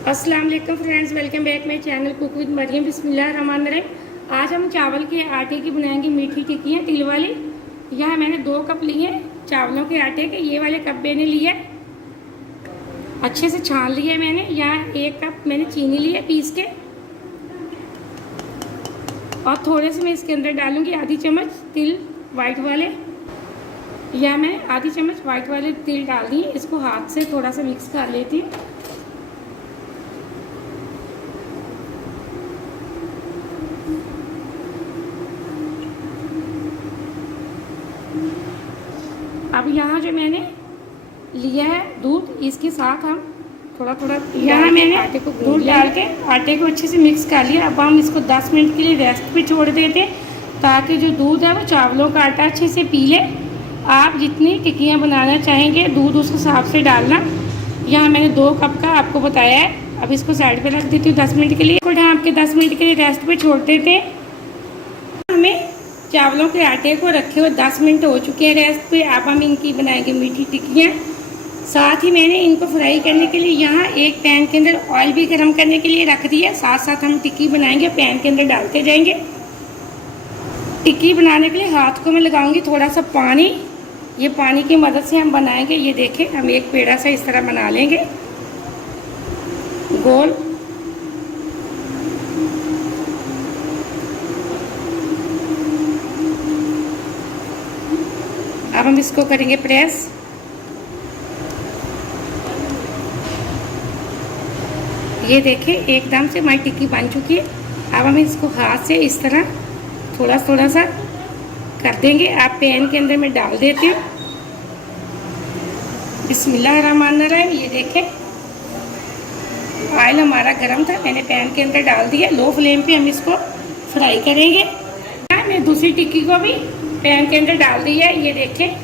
अस्सलाम वालेकुम friends, welcome back my channel cook with Mariam. बिस्मिल्लाहिर्रहमानिर्रहीम। आज हम चावल के आटे की बनाएंगे मीठी टिक्कियाँ तिल वाली। यहाँ मैंने 2 कप लिए चावलों के आटे के, ये वाले कप मैंने लिया, अच्छे से छान लिया मैंने। यहाँ 1 कप मैंने चीनी लिया पीस के, और थोड़े से मैं इसके अंदर डालूंगी आधी चम्मच तिल वाइट वाले। यहाँ मैं आधी चम्मच वाइट वाले तिल डाल दिए, इसको हाथ से थोड़ा सा मिक्स कर लेती हूँ। अब यहाँ जो मैंने लिया है दूध, इसके साथ हम थोड़ा थोड़ा यहाँ मैंने आटे को दूध डाल के आटे को अच्छे से मिक्स कर लिया। अब हम इसको 10 मिनट के लिए रेस्ट पे छोड़ देते ताकि जो दूध है वो चावलों का आटा अच्छे से पी ले। आप जितनी टिक्कियाँ बनाना चाहेंगे दूध उस हिसाब से डालना। यहाँ मैंने 2 कप का आपको बताया है। अब इसको साइड पे रख देती हूँ 10 मिनट के लिए। को ढाँप के 10 मिनट के लिए रेस्ट पे छोड़ देते। हमें चावलों के आटे को रखे हुए 10 मिनट हो चुके हैं रेस्ट पे। अब हम इनकी बनाएंगे मीठी टिक्कियाँ। साथ ही मैंने इनको फ्राई करने के लिए यहाँ एक पैन के अंदर ऑयल भी गर्म करने के लिए रख दिया। साथ साथ हम टिक्की बनाएंगे, पैन के अंदर डालते जाएंगे। टिक्की बनाने के लिए हाथ को मैं लगाऊंगी थोड़ा सा पानी, ये पानी की मदद से हम बनाएंगे। ये देखें, हम एक पेड़ा सा इस तरह बना लेंगे गोल। अब हम इसको करेंगे प्रेस। ये देखें, एकदम से हमारी टिक्की बन चुकी है। अब हम इसको हाथ से इस तरह थोड़ा थोड़ा सा कर देंगे। आप पैन के अंदर मैं डाल देती हूँ। बिस्मिल्लाहिर्रहमानिर्रहीम। ये देखें, ऑयल हमारा गर्म था, मैंने पैन के अंदर डाल दिया। लो फ्लेम पे हम इसको फ्राई करेंगे। मैं दूसरी टिक्की को भी पैन के अंदर डाल दिया है। ये देखें,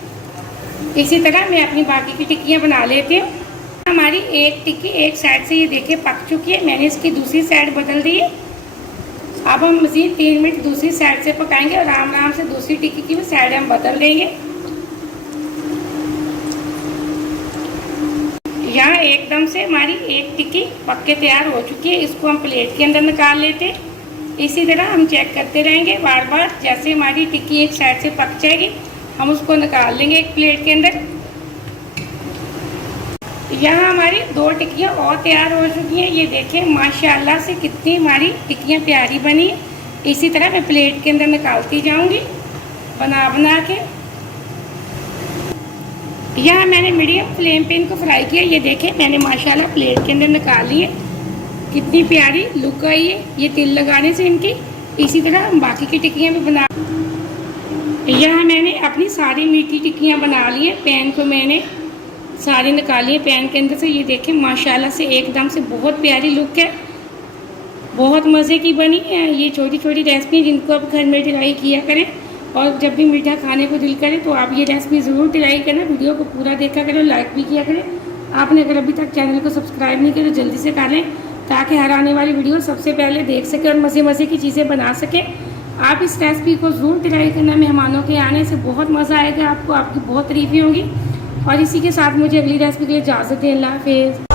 इसी तरह मैं अपनी बाकी की टिक्कियाँ बना लेती हूँ। हमारी एक टिक्की एक साइड से ये देखें पक चुकी है, मैंने इसकी दूसरी साइड बदल दी है। अब हम मज़ीद 3 मिनट दूसरी साइड से पकाएंगे और आराम आराम से दूसरी टिक्की की भी साइड हम बदल देंगे। यहाँ एकदम से हमारी एक टिक्की पक के तैयार हो चुकी है। इसको हम प्लेट के अंदर निकाल लेते हैं। इसी तरह हम चेक करते रहेंगे बार बार। जैसे हमारी टिक्की एक साइड से पक जाएगी हम उसको निकाल लेंगे एक प्लेट के अंदर। यहाँ हमारी 2 टिक्कियाँ और तैयार हो चुकी हैं। ये देखें माशाल्लाह से कितनी हमारी टिक्कियाँ प्यारी बनी। इसी तरह मैं प्लेट के अंदर निकालती जाऊँगी बना बना के। यहाँ मैंने मीडियम फ्लेम पे इनको फ्राई किया। ये देखें, मैंने माशाल्लाह प्लेट के अंदर निकाल ली है। कितनी प्यारी लुक आई है ये तिल लगाने से इनकी। इसी तरह हम बाकी की टिक्कियाँ भी बना। यहाँ मैंने अपनी सारी मीठी टिक्कियाँ बना ली हैं। पैन को मैंने सारी निकाली है पैन के अंदर से। ये देखें माशाल्लाह से एकदम से बहुत प्यारी लुक है, बहुत मज़े की बनी है। ये छोटी छोटी रेसिपी जिनको आप घर में ट्राई किया करें, और जब भी मीठा खाने को दिल करे तो आप ये रेसिपी ज़रूर ट्राई करना। वीडियो को पूरा देखा करें, लाइक भी किया करें। आपने अगर अभी तक चैनल को सब्सक्राइब नहीं किया तो जल्दी से कर लें ताकि हर आने वाली वीडियो सबसे पहले देख सके और मज़े मज़े की चीज़ें बना सके। आप इस रेसिपी को ज़रूर ट्राई करना। मेहमानों के आने से बहुत मज़ा आएगा आपको, आपकी बहुत तारीफ़ें होंगी। और इसी के साथ मुझे अगली रेसिपी के लिए इजाज़त दें। अल्लाह हाफ़िज़।